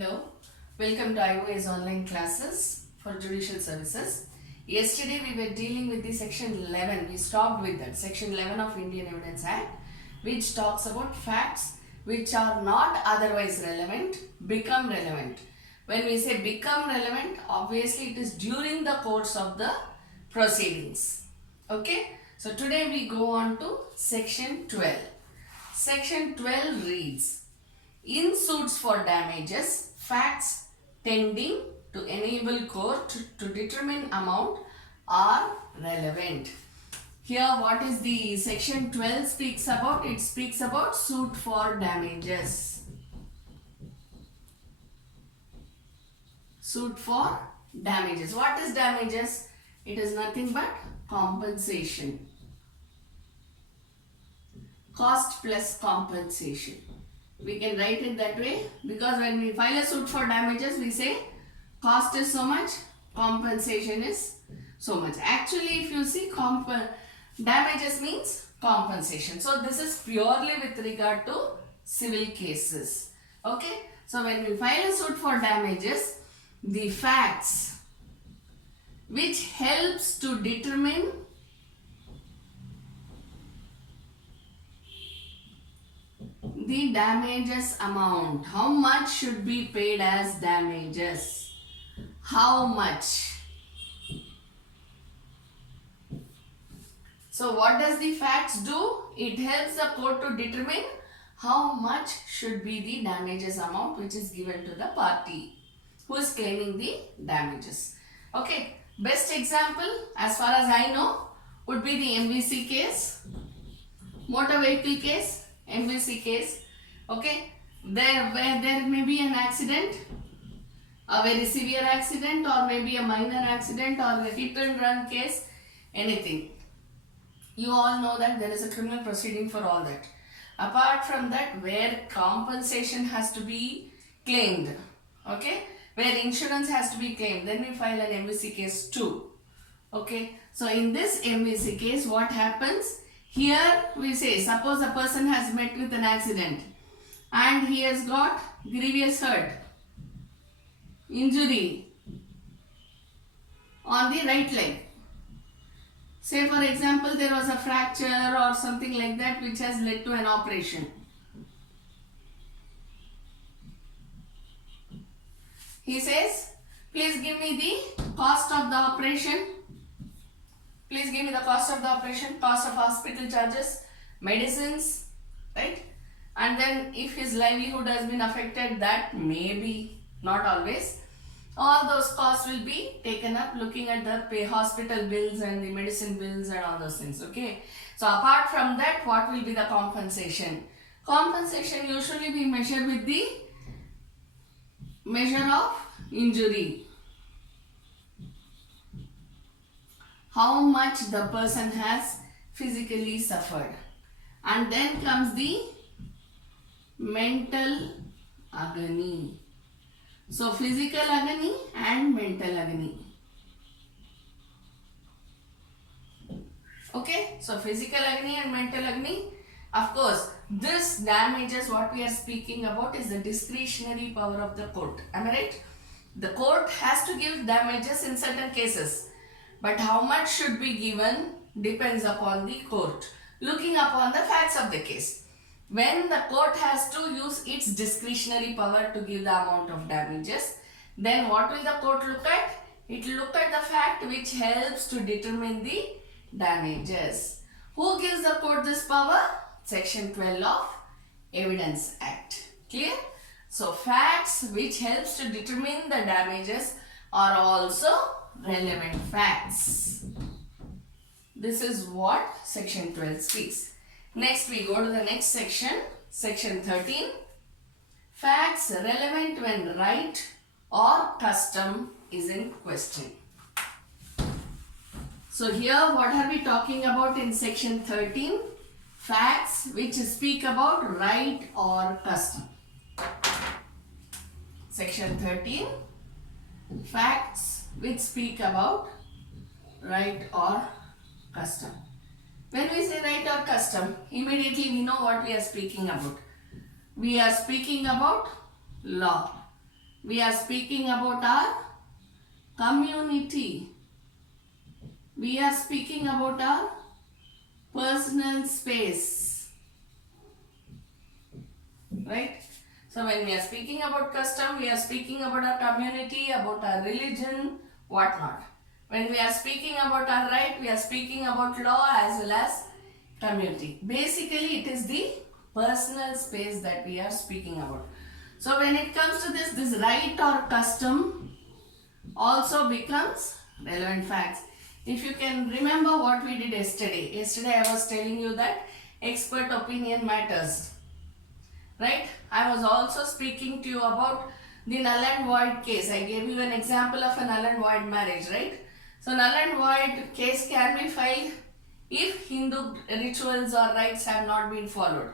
Hello, welcome to IOA's online classes for Judicial Services. Yesterday we were dealing with the section 11. We stopped with that section 11 of Indian Evidence Act, which talks about facts which are not otherwise relevant become relevant. When we say become relevant, obviously it is during the course of the proceedings. Okay, so today we go on to section 12. Section 12 reads, in suits for damages, facts tending to enable court to determine amount are relevant. Here what is the section 12 speaks about? It speaks about suit for damages. Suit for damages. What is damages? It is nothing but compensation. Cost plus compensation. We can write it that way because when we file a suit for damages, we say cost is so much, compensation is so much. Actually, if you see, damages means compensation. So this is purely with regard to civil cases. Okay. So when we file a suit for damages, the facts which helps to determine the damages amount, how much should be paid as damages, how much. So what does the facts do? It helps the court to determine how much should be the damages amount which is given to the party who is claiming the damages. Okay, best example as far as I know would be the MVC case, motor vehicle case, MVC case. Okay, where there may be an accident, a very severe accident, or maybe a minor accident, or a hit and run case, anything. You all know that there is a criminal proceeding for all that. Apart from that, where compensation has to be claimed, okay, where insurance has to be claimed, then we file an MVC case too. Okay, so in this MVC case, what happens? Here we say, suppose a person has met with an accident and he has got grievous hurt, injury on the right leg. Say for example, there was a fracture or something like that which has led to an operation. He says, please give me the cost of the operation. Please give me the cost of the operation, cost of hospital charges, medicines, right? And then if his livelihood has been affected, that may be, not always. All those costs will be taken up looking at the hospital bills and the medicine bills and all those things, okay? So apart from that, what will be the compensation? Compensation usually we measure with the measure of injury. How much the person has physically suffered. And then comes the mental agony. So physical agony and mental agony. Okay, so physical agony and mental agony. Of course, this damages, what we are speaking about is the discretionary power of the court. Am I right? The court has to give damages in certain cases. But how much should be given depends upon the court, looking upon the facts of the case. When the court has to use its discretionary power to give the amount of damages, then what will the court look at? It will look at the fact which helps to determine the damages. Who gives the court this power? Section 12 of Evidence Act. Clear? So facts which helps to determine the damages are also relevant facts. This is what section 12 speaks. Next we go to the next section, section 13. Facts relevant when right or custom is in question. So here what are we talking about in section 13? Facts which speak about right or custom. Section 13. Facts which speak about right or custom. When we say right or custom, immediately we know what we are speaking about. We are speaking about law. We are speaking about our community. We are speaking about our personal space. Right? So when we are speaking about custom, we are speaking about our community, about our religion, whatnot. When we are speaking about our right, we are speaking about law as well as community. Basically, it is the personal space that we are speaking about. So when it comes to this right or custom also becomes relevant facts. If you can remember what we did yesterday. Yesterday I was telling you that expert opinion matters. Right? I was also speaking to you about the null and void case. I gave you an example of a null and void marriage, right? So null and void case can be filed if Hindu rituals or rites have not been followed.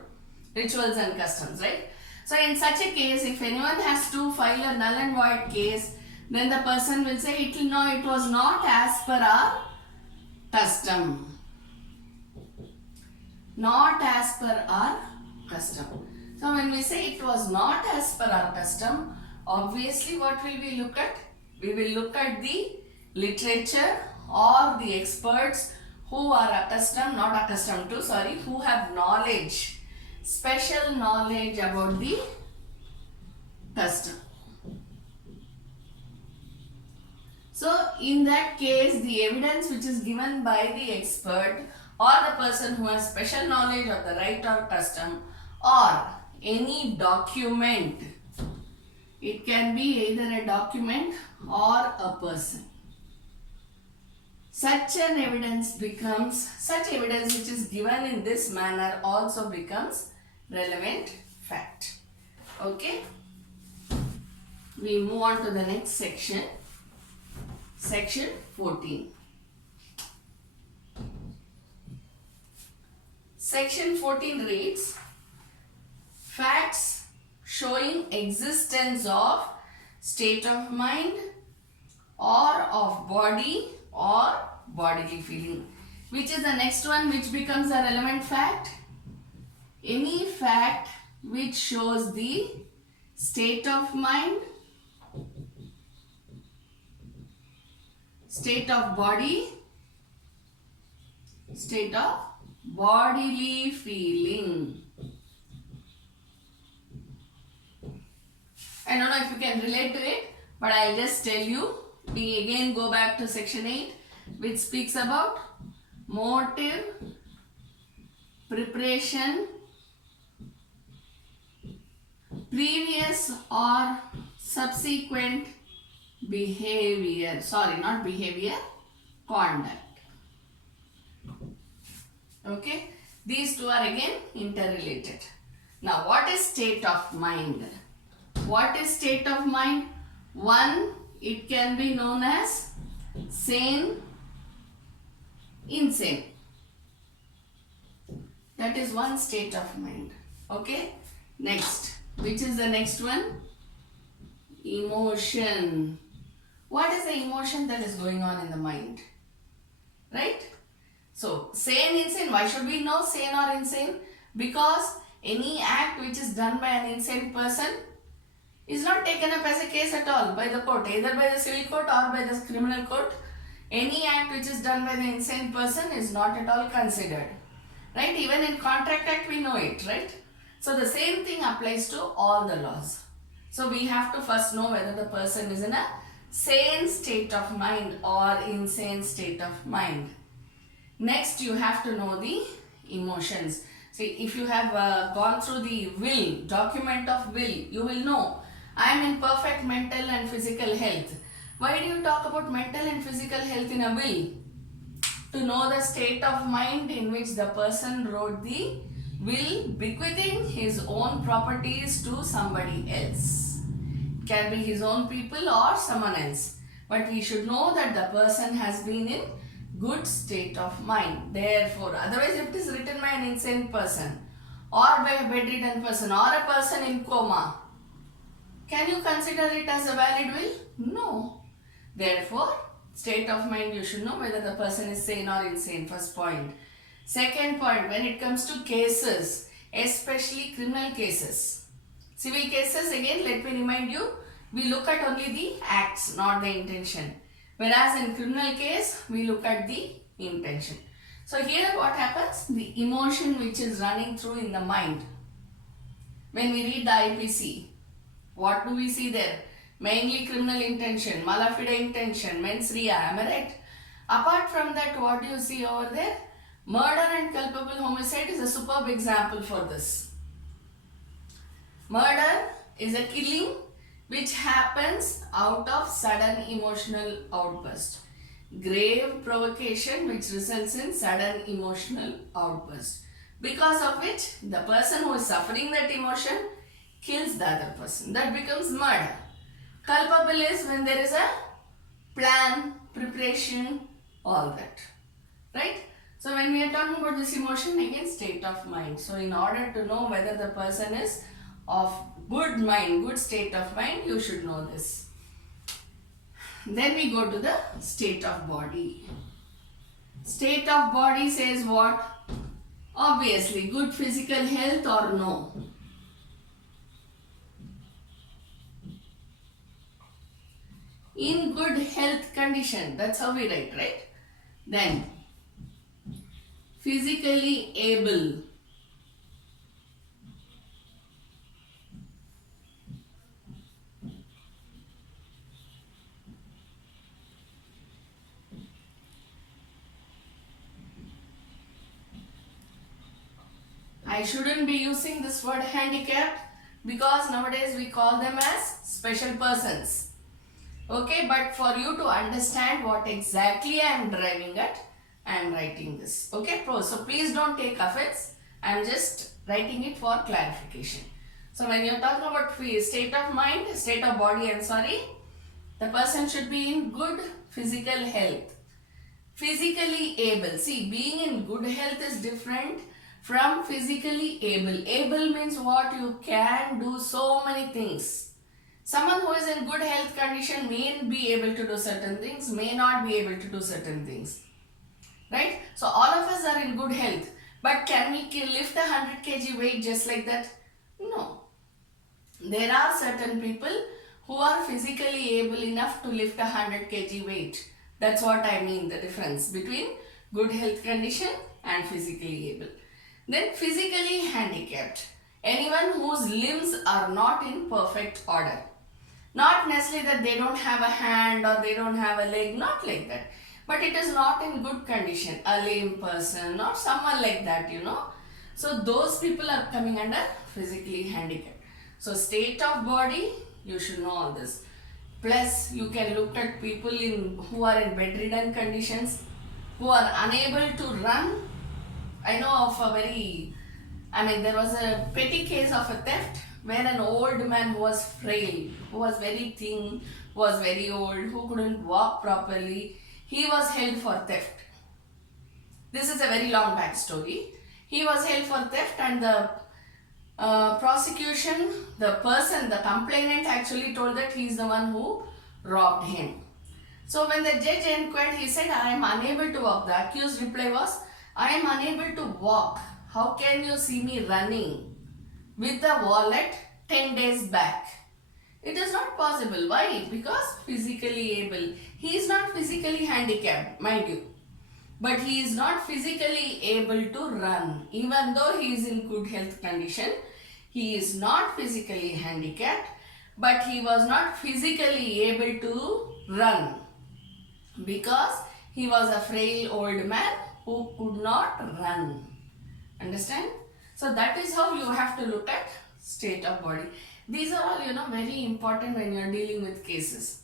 Rituals and customs, right? So in such a case, if anyone has to file a null and void case, then the person will say, it was not as per our custom. Not as per our custom. So when we say it was not as per our custom, obviously what will we look at? We will look at the literature or the experts who are who have knowledge, special knowledge about the custom. So in that case, the evidence which is given by the expert or the person who has special knowledge of the right or custom or any document, it can be either a document or a person. Such evidence which is given in this manner also becomes relevant fact. Okay. We move on to the next section. Section 14. Section 14 reads, facts showing existence of state of mind or of body or bodily feeling. Which is the next one which becomes a relevant fact? Any fact which shows the state of mind, state of body, state of bodily feeling. I don't know if you can relate to it, but I'll just tell you. We again go back to section 8, which speaks about motive, preparation, previous or subsequent behavior. Sorry, not behavior, conduct. Okay, these two are again interrelated. Now, what is state of mind? What is state of mind? One, it can be known as sane, insane. That is one state of mind. Okay, next, which is the next one? Emotion. What is the emotion that is going on in the mind? Right? So, sane, insane. Why should we know sane or insane? Because any act which is done by an insane person is not taken up as a case at all by the court, either by the civil court or by the criminal court. Any act which is done by the insane person is not at all considered. Right? Even in Contract Act we know it, right? So the same thing applies to all the laws. So we have to first know whether the person is in a sane state of mind or insane state of mind. Next, you have to know the emotions. See, if you have gone through the will, document of will, you will know I am in perfect mental and physical health. Why do you talk about mental and physical health in a will? To know the state of mind in which the person wrote the will, bequeathing his own properties to somebody else. It can be his own people or someone else. But we should know that the person has been in good state of mind. Therefore, otherwise if it is written by an insane person or by a bedridden person or a person in coma, can you consider it as a valid will? No. Therefore, state of mind you should know whether the person is sane or insane. First point. Second point, when it comes to cases, especially criminal cases. Civil cases, again let me remind you, we look at only the acts, not the intention. Whereas in criminal case, we look at the intention. So here what happens? The emotion which is running through in the mind. When we read the IPC, what do we see there? Mainly criminal intention, mala fide intention, mens rea, am I right? Apart from that, what do you see over there? Murder and culpable homicide is a superb example for this. Murder is a killing which happens out of sudden emotional outburst. Grave provocation which results in sudden emotional outburst. Because of which the person who is suffering that emotion kills the other person. That becomes murder. Culpable is when there is a plan, preparation, all that. Right? So when we are talking about this emotion, again state of mind. So in order to know whether the person is of good mind, good state of mind, you should know this. Then we go to the state of body. State of body says what? Obviously, good physical health or no. In good health condition, that's how we write, right? Then, physically able. I shouldn't be using this word handicapped because nowadays we call them as special persons. Okay, but for you to understand what exactly I am driving at, I am writing this. Okay, so please don't take offense. I am just writing it for clarification. So when you are talking about state of mind, state of body, the person should be in good physical health. Physically able. See, being in good health is different from physically able. Able means what? You can do so many things. Someone who is in good health condition may be able to do certain things, may not be able to do certain things. Right? So all of us are in good health. But can we lift a 100 kg weight just like that? No. There are certain people who are physically able enough to lift a 100 kg weight. That's what I mean, the difference between good health condition and physically able. Then physically handicapped. Anyone whose limbs are not in perfect order. Not necessarily that they don't have a hand or they don't have a leg, not like that. But it is not in good condition. A lame person or someone like that, So those people are coming under physically handicapped. So state of body, you should know all this. Plus you can look at people who are in bedridden conditions, who are unable to run. I know of there was a petty case of a theft where an old man who was frail, who was very thin, who was very old, who couldn't walk properly, he was held for theft. This is a very long backstory. He was held for theft and the prosecution, the complainant actually told that he is the one who robbed him. So when the judge inquired, he said, I am unable to walk. The accused reply was, I am unable to walk. How can you see me running with a wallet 10 days back? It is not possible. Why? Because physically able. He is not physically handicapped, mind you. But he is not physically able to run. Even though he is in good health condition, he is not physically handicapped, but he was not physically able to run because he was a frail old man who could not run. Understand? So that is how you have to look at state of body. These are all very important when you are dealing with cases.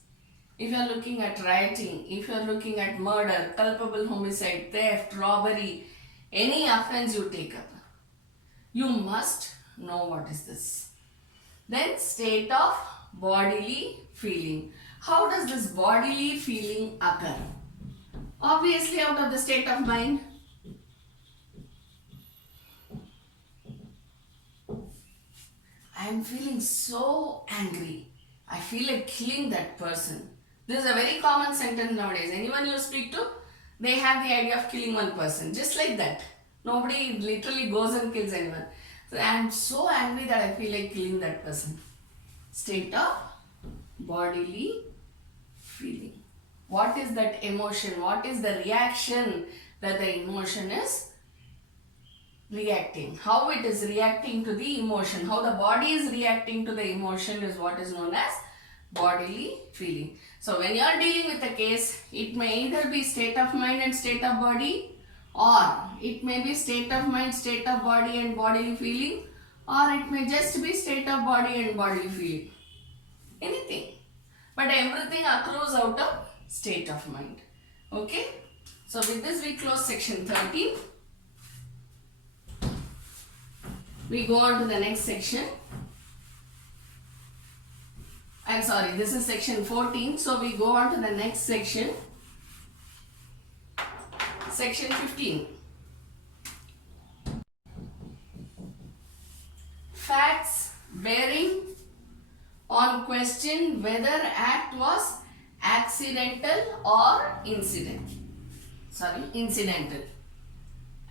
If you are looking at rioting, if you are looking at murder, culpable homicide, theft, robbery, any offense you take up, you must know what is this. Then state of bodily feeling. How does this bodily feeling occur? Obviously out of the state of mind. I am feeling so angry. I feel like killing that person. This is a very common sentence nowadays. Anyone you speak to, they have the idea of killing one person. Just like that. Nobody literally goes and kills anyone. So I am so angry that I feel like killing that person. State of bodily feeling. What is that emotion? What is the reaction that the emotion is reacting? How it is reacting to the emotion, how the body is reacting to the emotion is what is known as bodily feeling. So when you are dealing with a case, it may either be state of mind and state of body, or it may be state of mind, state of body and bodily feeling, or it may just be state of body and bodily feeling. Anything. But everything accrues out of state of mind. Okay. So with this we close section 13. We go on to the next section. I'm sorry, this is section 14. So we go on to the next section. Section 15. Facts bearing on question whether act was accidental or incidental.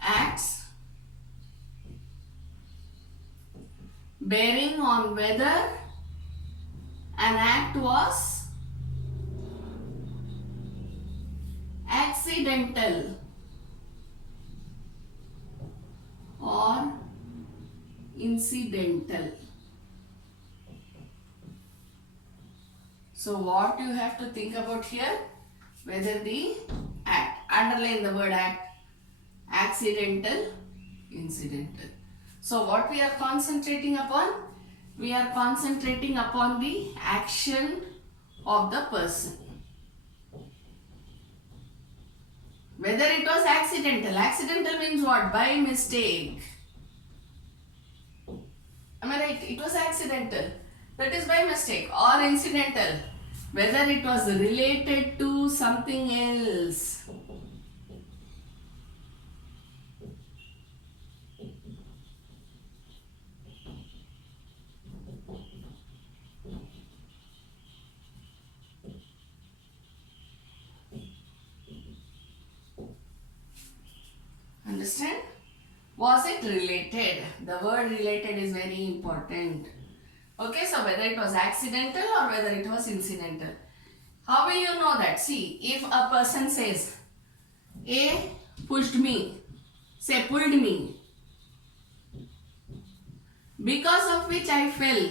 Acts bearing on whether an act was accidental or incidental. So what you have to think about here, whether the act, underline the word act, accidental, incidental. So what we are concentrating upon? We are concentrating upon the action of the person. Whether it was accidental. Accidental means what? By mistake. Am I right? It was accidental. That is by mistake. Or incidental. Whether it was related to something else. Understand? Was it related? The word related is very important. Okay, so whether it was accidental or whether it was incidental. How will you know that? See, if a person says, A pushed me, say pulled me, because of which I fell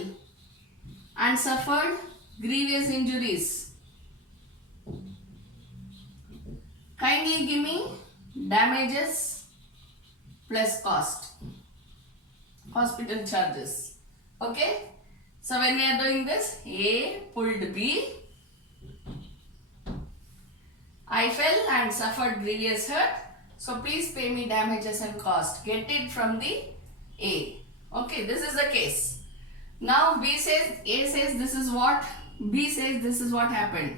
and suffered grievous injuries. Kindly give me damages plus cost, hospital charges. Okay. So when we are doing this, A pulled B, I fell and suffered grievous hurt. So please pay me damages and cost. Get it from the A. Okay, this is the case. Now B says, A says this is what, B says this is what happened.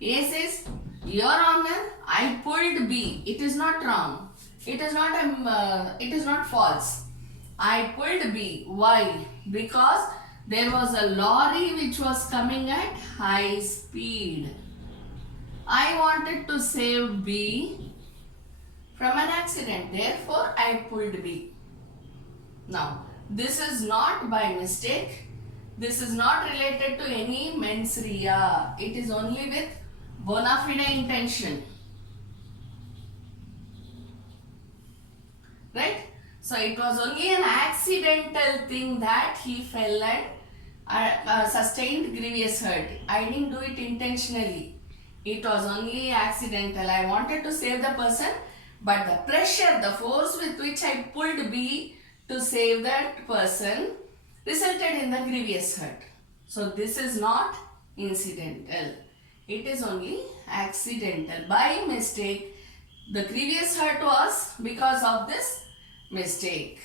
A says, Your Honor, I pulled B. It is not wrong. It is not false. I pulled B. Why? Because there was a lorry which was coming at high speed. I wanted to save B from an accident. Therefore, I pulled B. Now, this is not by mistake. This is not related to any mens rea. It is only with bona fide intention. Right? So it was only an accidental thing that he fell and sustained grievous hurt. I didn't do it intentionally. It was only accidental. I wanted to save the person, but the pressure, the force with which I pulled B to save that person resulted in the grievous hurt. So this is not incidental. It is only accidental. By mistake, the grievous hurt was because of this mistake.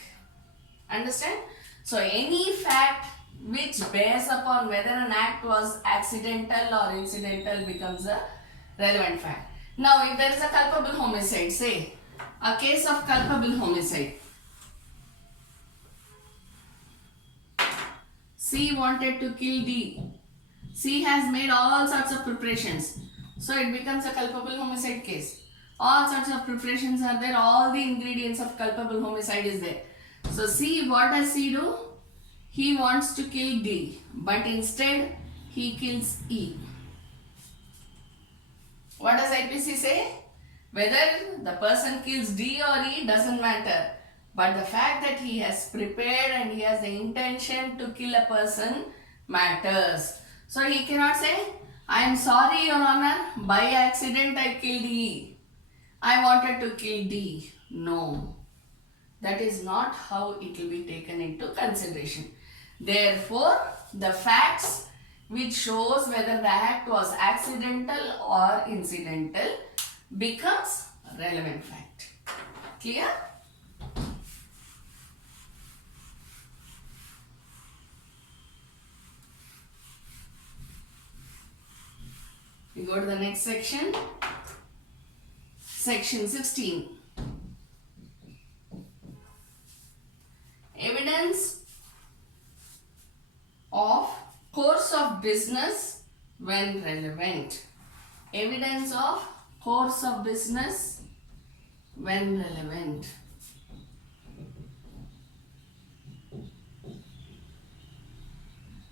Understand? So any fact which bears upon whether an act was accidental or incidental becomes a relevant fact. Now if there is a culpable homicide, say a case of culpable homicide. C wanted to kill D. C has made all sorts of preparations. So it becomes a culpable homicide case. All sorts of preparations are there. All the ingredients of culpable homicide is there. So C, what does C do? He wants to kill D. But instead, he kills E. What does IPC say? Whether the person kills D or E doesn't matter. But the fact that he has prepared and he has the intention to kill a person matters. So he cannot say, I am sorry, Your Honor, by accident I killed E. I wanted to kill D. No. That is not how it will be taken into consideration. Therefore, the facts which shows whether the act was accidental or incidental becomes relevant fact. Clear? We go to the next section. Section 16. Evidence of course of business when relevant. Evidence of course of business when relevant.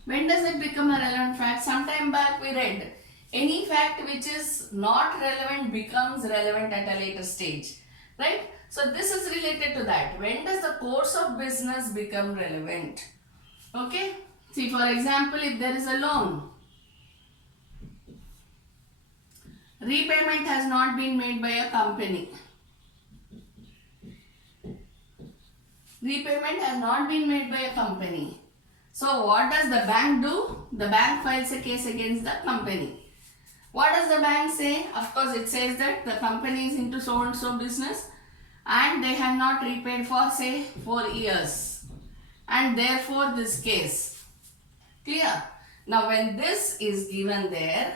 When does it become a relevant fact? Sometime back we read, any fact which is not relevant becomes relevant at a later stage. Right? So this is related to that. When does the course of business become relevant? Okay. See, for example, if there is a loan, repayment has not been made by a company. Repayment has not been made by a company. So what does the bank do? The bank files a case against the company. What does the bank say? Of course, it says that the company is into so and so business and they have not repaid for say 4 years. And therefore this case. Clear? Now when this is given there,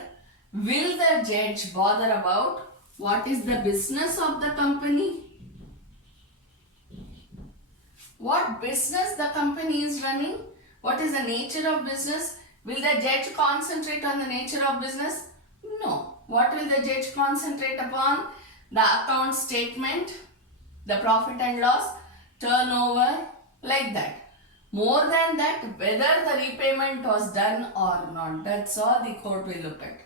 will the judge bother about what is the business of the company? What business the company is running? What is the nature of business? Will the judge concentrate on the nature of business? No. What will the judge concentrate upon? The account statement, the profit and loss, turnover, like that. More than that, whether the repayment was done or not, that's all the court will look at.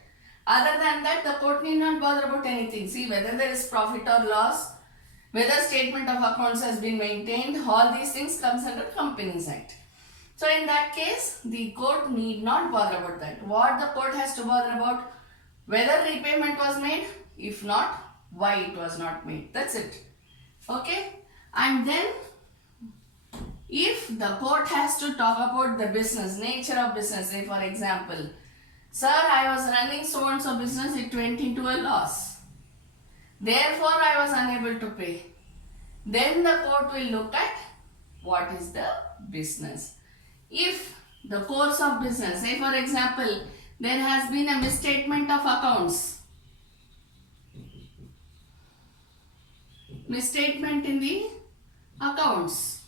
Other than that, the court need not bother about anything. See, whether there is profit or loss, whether statement of accounts has been maintained, all these things comes under Companies Act. So in that case, the court need not bother about that. What the court has to bother about? Whether repayment was made, if not, why it was not made. That's it. Okay? And then, if the court has to talk about the business, nature of business, say for example, sir, I was running so and so business, it went into a loss. Therefore, I was unable to pay. Then the court will look at what is the business. If the course of business, say for example, there has been a misstatement of accounts. Misstatement in the accounts.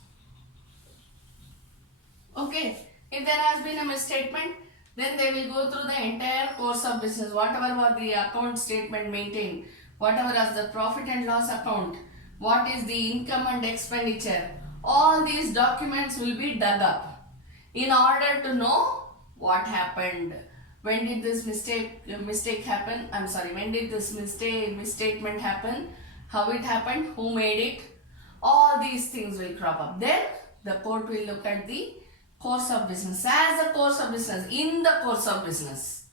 Okay. If there has been a misstatement, then they will go through the entire course of business. Whatever was the account statement maintained, whatever was the profit and loss account, what is the income and expenditure, all these documents will be dug up in order to know what happened. When did this mistake happen? I'm sorry, when did this misstatement happen? How it happened? Who made it? All these things will crop up. Then the court will look at the course of business as a course of business, in the course of business.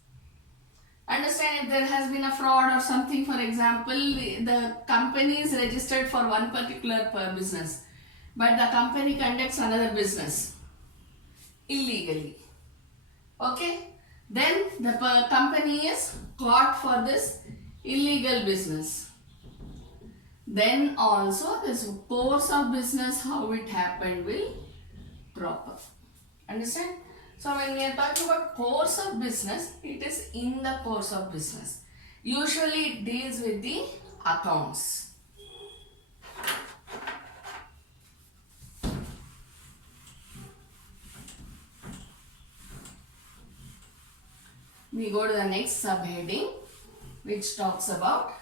Understand, if there has been a fraud or something, for example, the company is registered for one particular business, but the company conducts another business illegally. Okay? Then the company is caught for this illegal business. Then also this course of business, how it happened, will crop up. Understand? So when we are talking about course of business, it is in the course of business. Usually it deals with the accounts. We go to the next subheading, which talks about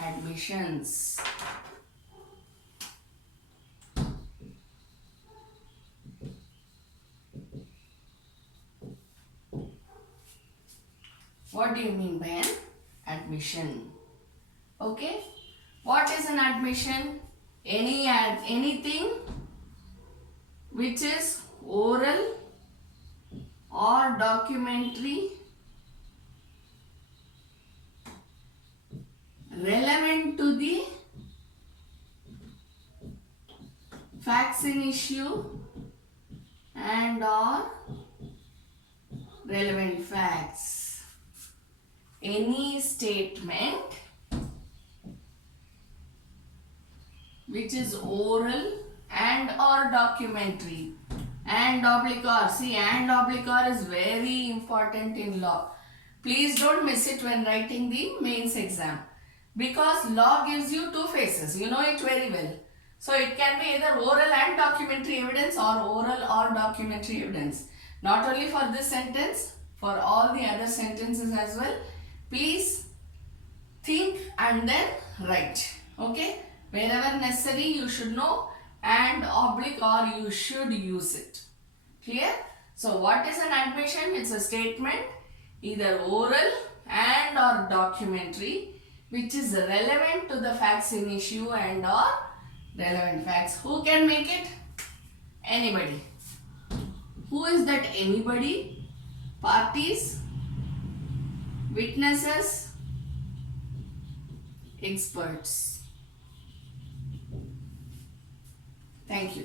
admissions. What do you mean by an admission? Okay. What is an admission? Anything which is oral or documentary relevant to the facts in issue and or relevant facts. Any statement which is oral and or documentary. And oblique or. See, and oblique or is very important in law. Please don't miss it when writing the mains exam. Because law gives you two phases. You know it very well. So it can be either oral and documentary evidence or oral or documentary evidence. Not only for this sentence, for all the other sentences as well. Please think and then write. Okay. Wherever necessary you should know and oblique or you should use it. Clear? So what is an admission? It's a statement either oral and or documentary which is relevant to the facts in issue and or relevant facts. Who can make it? Anybody. Who is that anybody? Parties, witnesses, experts. Thank you.